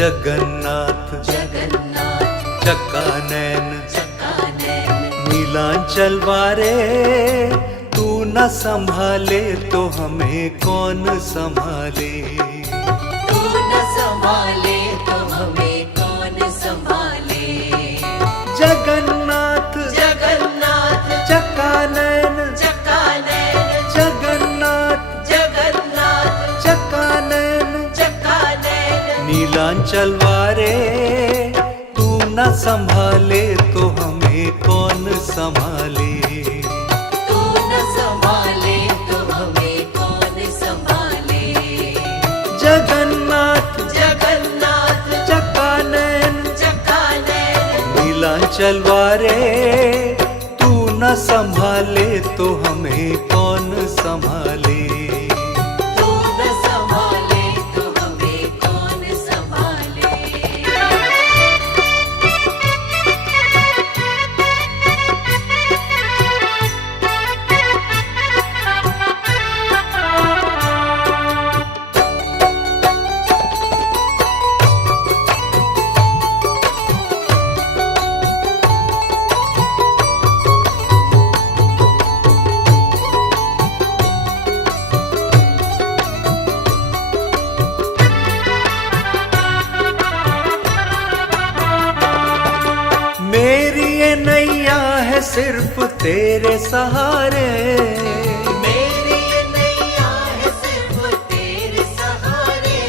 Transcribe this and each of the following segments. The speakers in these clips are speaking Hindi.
जगन्नाथ जगन्नाथ चक्कानैन चक्कानैन नीलांचल वारे, तू न संभाले तो हमें कौन संभाले। तू न संभाले तो हमें कौन संभाले। जगन्नाथ जगन्नाथ चक्कानैन चक्कानैन जगन्नाथ जगन्नाथ चक्कानैन चक्कानैन नीलांचल वारे, तू न संभाले तो हमें कौन संभाले। तू न संभाले तो हमें कौन संभाले। जगन्नाथ जगन्नाथ चक्कानैन चक्कानैन नीलांचल वारे, तू न संभाले तो हमें कौन संभाले। तू न संभाले तो हमें कौन संभाले। मेरी ये नैया है सिर्फ तेरे सहारे, मेरी ये नैया है सिर्फ तेरे सहारे।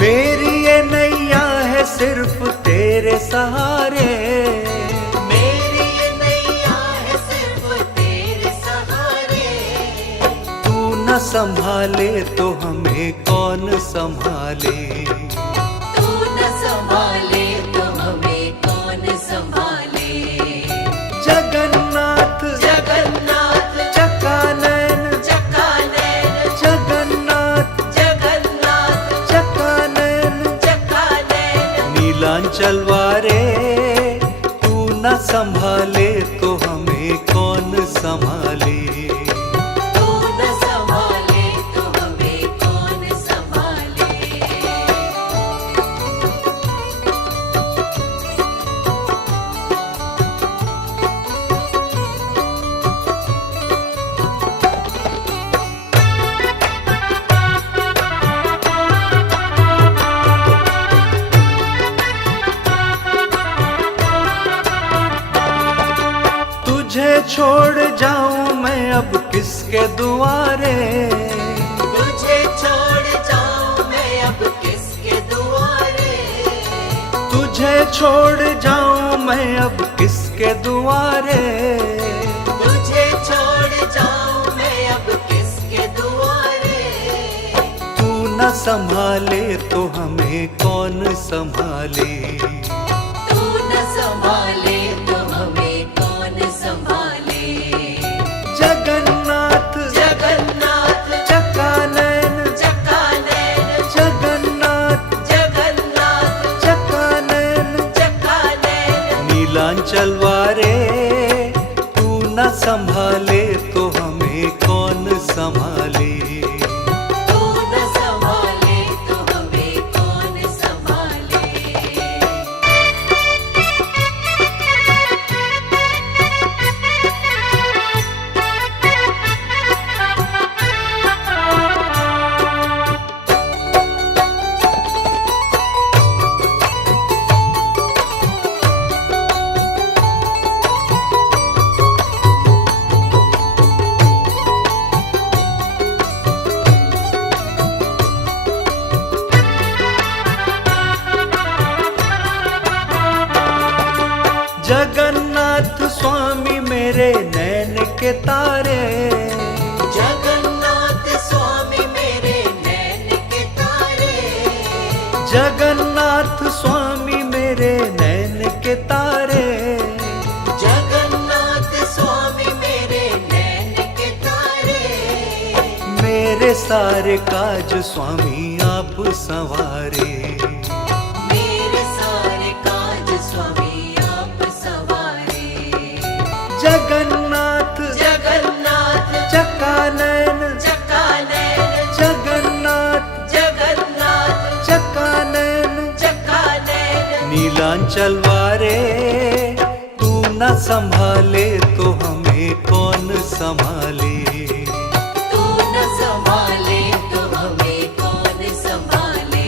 मेरी ये नैया है सिर्फ तेरे सहारे। मेरी ये नैया है सिर्फ तेरे सहारे। तू न संभाले तो हमें कौन संभाले। तू न संभाले तो हमें कौन संभाले। जगन्नाथ जगन्नाथ चक्कानैन चक्कानैन जगन्नाथ जगन्नाथ चक्कानैन चक्कानैन नीलांचल वारे, तू न संभाले तो हमें कौन संभाले। तू न संभाले तो हमें कौन संभाले। तुझे छोड़ जाऊं मैं अब किसके दुआरे। तुझे छोड़ जाऊं मैं अब किसके दुआरे। तुझे छोड़ जाऊं मैं अब किसके दुआरे। तुझे छोड़ जाऊं मैं अब किसके दुआरे। तू न संभाले तो हमें कौन संभाले। तू न संभाले तो हमें कौन संभाले। जगन्नाथ जगन्नाथ चक्कानैन चक्कानैन जगन्नाथ जगन्नाथ चक्कानैन चक्कानैन नीलांचल वारे, तू न संभाले तो हमें कौन संभाले। तू न संभाले तो हमें कौन संभाले। जगन्नाथ स्वामी मेरे नैन के तारे। जगन्नाथ स्वामी मेरे नैन के तारे। जगन्नाथ स्वामी मेरे नैन के तारे। जगन्नाथ स्वामी मेरे नैन के तारे। मेरे सारे काज स्वामी आप संवारे। मेरे सारे काज स्वामी आप सवारे। जगन्नाथ जगन्नाथ चक्कानैन चक्कानैन जगन्नाथ जगन्नाथ चक्कानैन नीलांचल वारे तू न संभाले तो हमें कौन संभाले। तू न संभाले तो हमें कौन संभाले।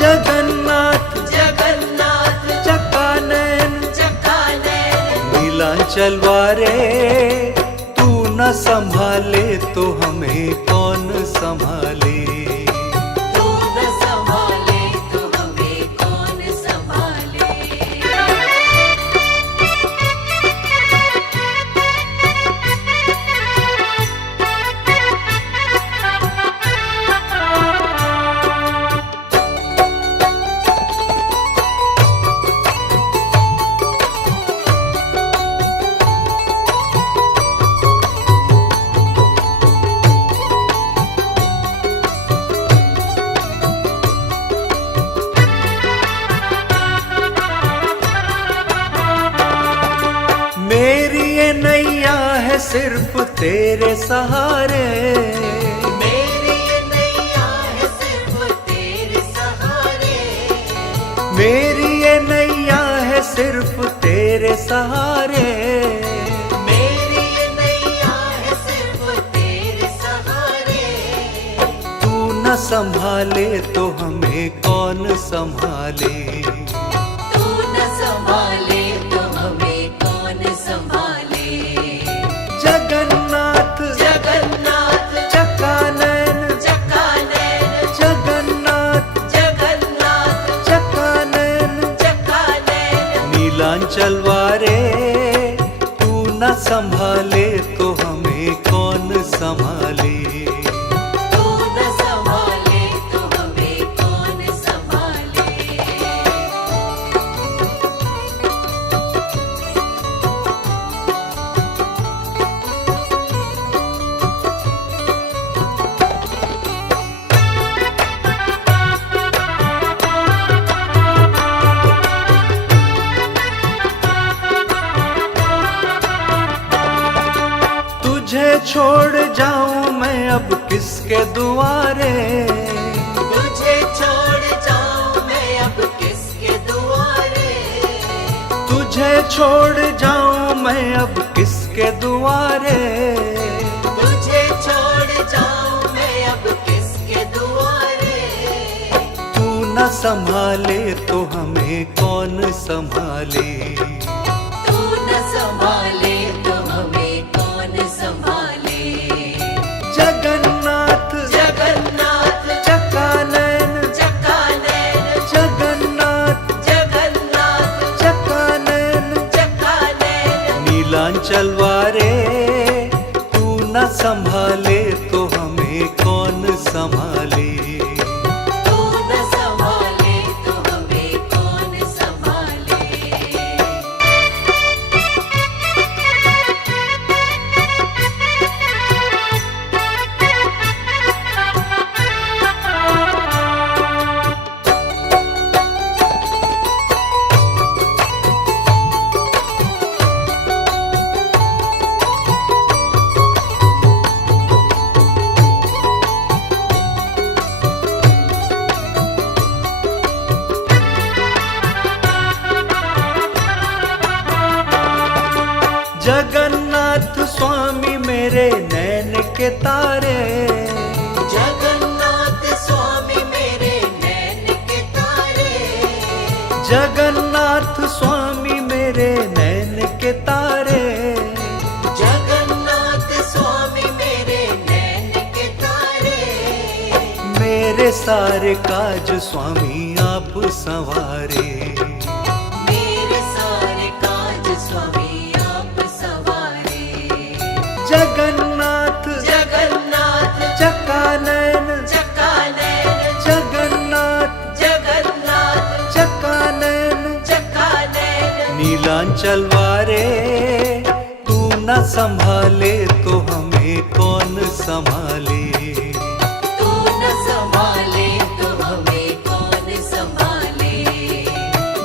जगन्नाथ जगन्नाथ चक्कानयन चक्कानयन नीलांचल वारे तू न संभाले तो हमें कौन संभाले। तू न संभाले तो हमें कौन संभाले। मेरी ये नैया है सिर्फ तेरे सहारे। मेरी ये नैया है सिर्फ तेरे सहारे। मेरी ये नैया है सिर्फ तेरे सहारे। मेरी ये नैया है सिर्फ तेरे सहारे। तू न संभाले तो हमें कौन संभाले। तू न संभाले तो हमें कौन संभाले। जगन्नाथ जगन्नाथ चक्कानयन चक्कानयन जगन्नाथ जगन्नाथ चक्कानयन चक्कानयन नीलांचल वारे तू न संभाले तो हमें कौन संभाले। तू न संभाले तो हमें कौन संभाले। तुझे छोड़ जाऊं मैं अब किसके दुआरे। तुझे छोड़ जाऊं मैं अब किसके दुआरे। तुझे छोड़ जाऊं मैं अब किसके दुआरे। तुझे छोड़ जाऊं मैं अब किसके दुआरे। तू न संभाले तो हमें कौन संभाले। तू न संभाले तो हमें कौन संभाले। जगन्नाथ जगन्नाथ चक्कानयन चक्कानयन जगन्नाथ जगन्नाथ चक्कानयन चक्कानयन नीलांचल वारे तू न संभाले तो हमें कौन संभाले। तू न संभाले तो हमें कौन संभाले। जगन्नाथ स्वामी मेरे नैन के तारे। जगन्नाथ स्वामी मेरे नैन के तारे। जगन्नाथ स्वामी मेरे नैन के तारे। जगन्नाथ स्वामी मेरे नैन के तारे। मेरे सारे काज स्वामी आप संवारे। मेरे सारे काज स्वामी आप सवारे। जगन्नाथ जगन्नाथ चक्कानयन चक्कानयन जगन्नाथ जगन्नाथ चक्कानयन चक्कानयन नीलांचल वारे तू न संभाले तो हमें कौन संभाले। तू न संभाले तो हमें कौन संभाले।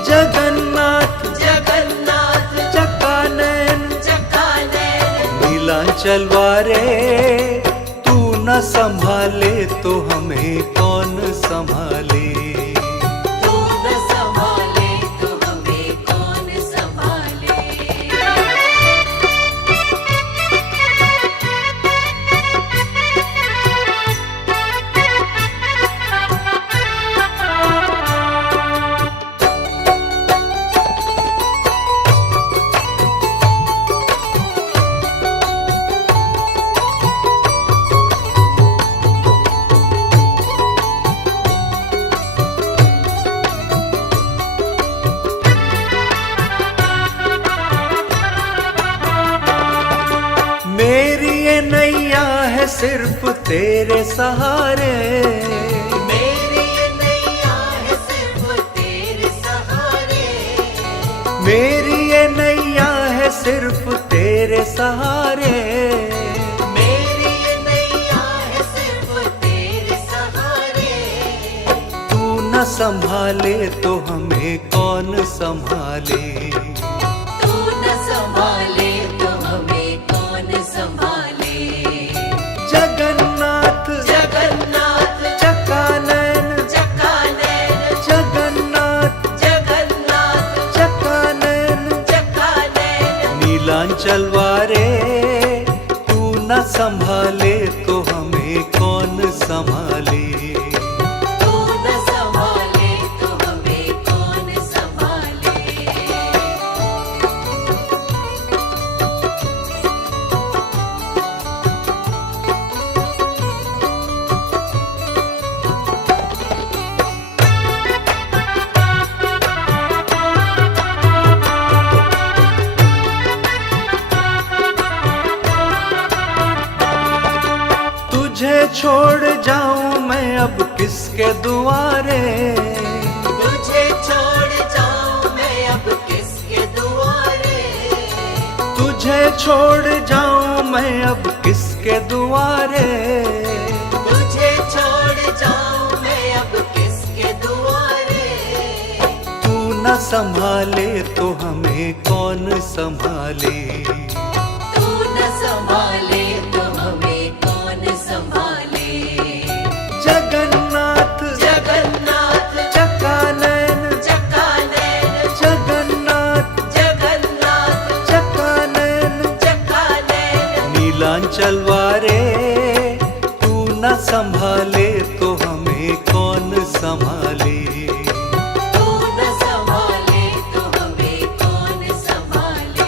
जगन्नाथ जगन्नाथ चक्कानयन चक्कानयन नीलांचल वारे तू न संभाले तो हमें कौन संभाले। तू न संभाले मेरी ये नैया है सिर्फ तेरे सहारे, मेरी ये नैया है सिर्फ तेरे सहारे, मेरी ये नैया है सिर्फ तेरे सहारे। मेरी ये नैया है सिर्फ तेरे सहारे। तू न संभाले तो हमें कौन संभाले, तू न संभाले तो हमें कौन संभाले। जगन्नाथ जगन्नाथ चकानैन, चकानैन, जगन्नाथ जगन्नाथ चकानैन, चकानैन। नीलांचल वारे तू न संभाले तो हमें कौन संभाले। तू न संभाले तो हमें कौन संभाले। तुझे छोड़ जाऊं मैं अब किसके दुआरे, तुझे छोड़ जाऊं मैं अब किसके दुआरे। तुझे छोड़ जाऊं मैं अब किसके दुआरे। तुझे छोड़ जाऊं मैं अब किसके दुआरे। तू न संभाले तो हमें कौन संभाले। तू न संभाले तो हमें कौन संभाले। जगन्नाथ जगन्नाथ चकानैन, चकानैन, जगन्नाथ जगन्नाथ चकानैन, चकानैन। नीलांचल वारे तू न संभाले तो हमें कौन संभाले। तू न संभाले तो हमें कौन संभाले।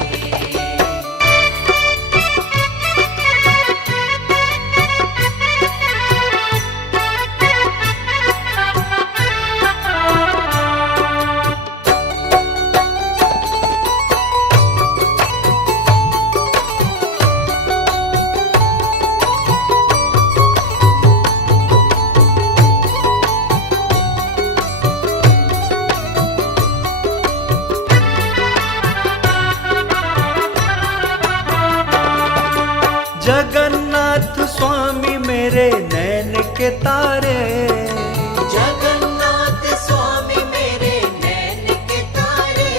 जगन्नाथ स्वामी मेरे नैन के तारे, जगन्नाथ स्वामी मेरे नैन के तारे।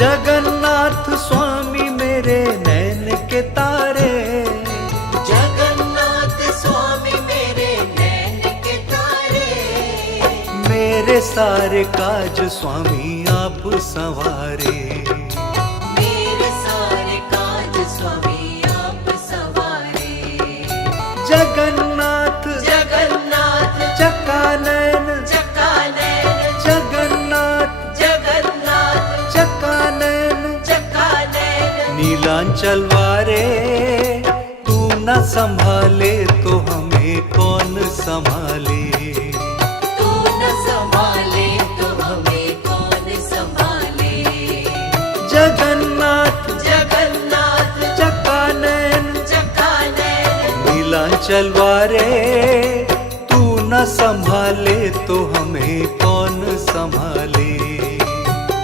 जगन्नाथ स्वामी मेरे नैन के तारे। जगन्नाथ स्वामी मेरे नैन के तारे। मेरे सारे काज स्वामी आप संवारे। मेरे सारे काज स्वामी आप सवारे। जगन्नाथ जगन्नाथ चकानैन, चकानैन, जगन्नाथ जगन्नाथ चकानैन, चकानैन। नीलांचल वारे तू न संभाले तो हमें कौन संभाले। तू न संभाले तो हमें कौन संभाले। जगन्नाथ जगन्नाथ चकानैन, चकानैन। नीलांचल वारे तू न संभाले तो हमें कौन संभाले।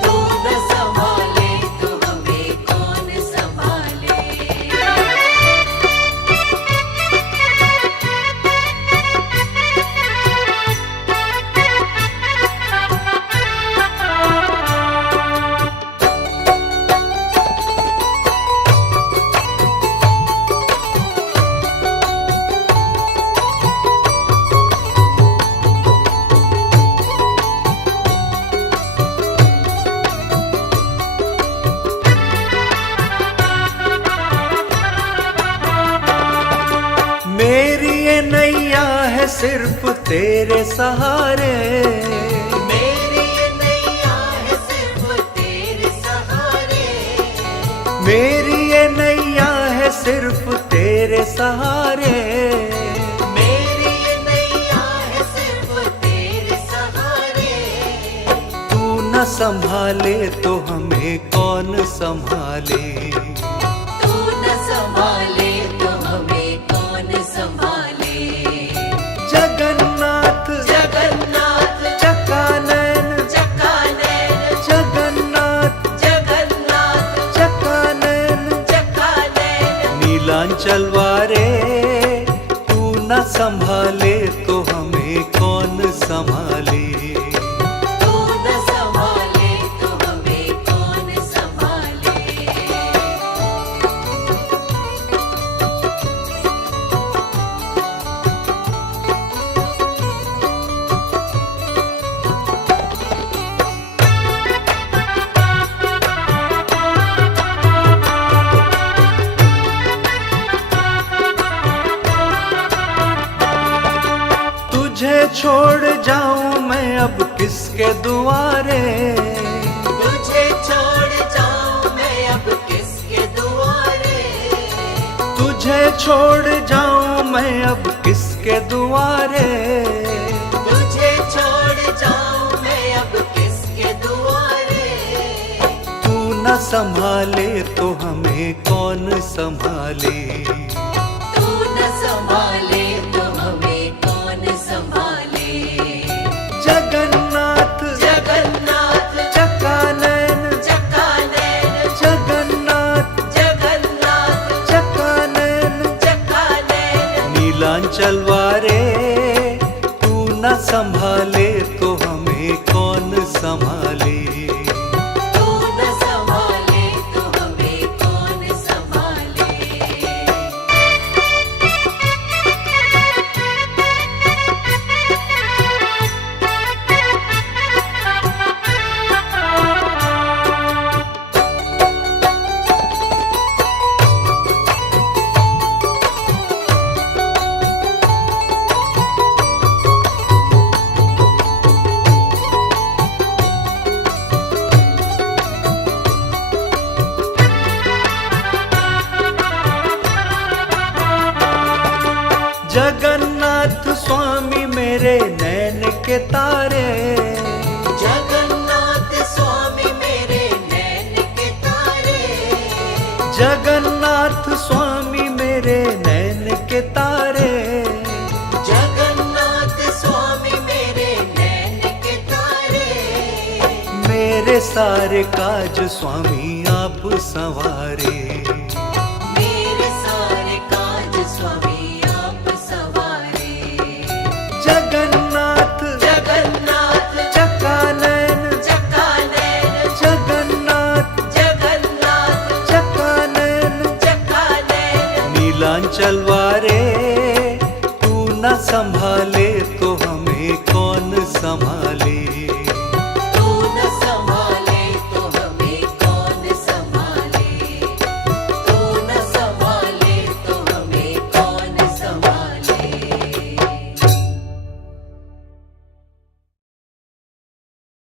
तू न संभाले तो हमें कौन संभाले। मेरी ये नैया है सिर्फ तेरे सहारे, मेरी ये नैया है सिर्फ तेरे सहारे। मेरी ये नैया है सिर्फ तेरे सहारे। मेरी ये नैया है सिर्फ तेरे सहारे। तू न संभाले तो हमें कौन संभाले। तू न संभाले नीलांचल वारे, तू न संभाले तो हमें कौन संभाले। तू न संभाले तो हमें कौन संभाले। तुझे छोड़ जाऊं मैं अब किसके दुआरे, तुझे छोड़ जाऊं मैं अब किसके दुआरे। तुझे छोड़ जाऊं मैं अब किसके दुआरे। तुझे छोड़ जाऊं मैं अब किसके दुआरे। तू न संभाले तो हमें कौन संभाले। तू न संभाले तो हमें कौन संभाले। जगन्नाथ जगन्नाथ चकानैन, चकानैन जगन्नाथ जगन्नाथ चकानैन, चकानैन। नीलांचल वारे, तू न संभाले तो हमें कौन संभाले। तू न संभाले तो हमें कौन संभाले। जगन्नाथ स्वामी मेरे नैन के तारे, जगन्नाथ स्वामी मेरे नैन के तारे। जगन्नाथ स्वामी मेरे नैन के तारे। जगन्नाथ स्वामी मेरे नैन के तारे। मेरे सारे काज स्वामी आप संवारे।